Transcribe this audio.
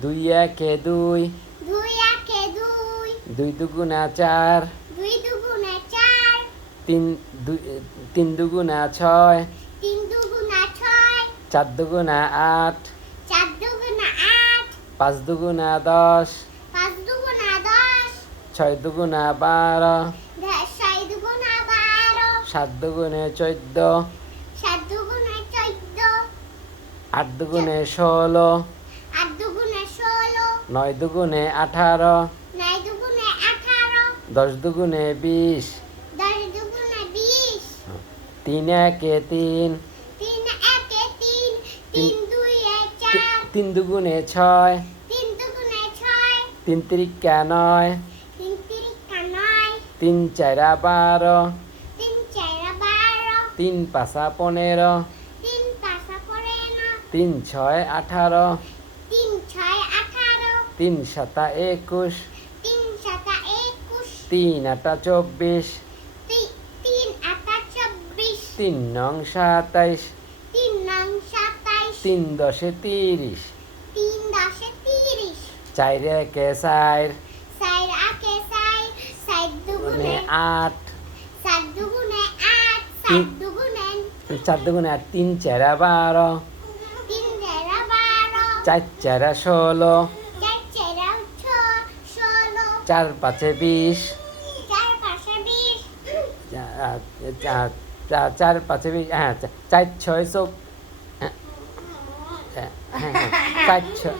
দুই একে দুই, দুই একে দুই, দুই দুগুণা চার, দুই দুগুণে চার, তিন দুগুণা ছয়, তিন দুগুণা ছয়, চার দুগুণা আট, চার দুগুণা আট, পাঁচ দুগুণা দশ, পাঁচ দুগুণা দশ, ছয় দুগুণা বারো, ছয় দুগুণা বারো, সাত দুগুণে চোদ্দ, সাত দুগুণে চোদ্দ, আট দুগুণে ষোলো, আট দুগুণে ষোলো, নয় দুগুণে আঠারো, নয় দুগুণে আঠারো, দশ দুগুণে বিশ, দশ দুগুণে বিশ, তিন একে তিন, তিন একে তিন, তিন দুইয়ে চার, তিন দুগুণে ছয়, তিন দুগুণে ছয়, তিন তিরিকা নয়, তিন তিরিকা নয়, তিন চারা বারো, তিন চারা বারো, তিন পাঁচা পনেরো, তিন পাঁচা পনেরো, তিন ছয় আঠারো, তিন ছয় আঠারো, তিন সাতা একুশ, তিন সাতা একুশ, তিন আটা চব্বিশ, তিন আটা চব্বিশ, তিন নং সাতাইশ, তিন নং সাতাইশ, তিন দশে তিরিশ, তিন দশে তিরিশ, চার একে চার, চার আকে চার, চার দুগুণে আট, চার দুগুণে আট, চার দুগুণে চার দুগুণে আট, তিন চারা বারো, তিন চারা বারো, চার চারা ষোলো, চার চারা ষোলো, চার পাঁচে বিশ, চার পাঁচে বিশ, চার পাঁচে বিশ, হ্যাঁ চার ছয় চোখ, হ্যাঁ চার ছয়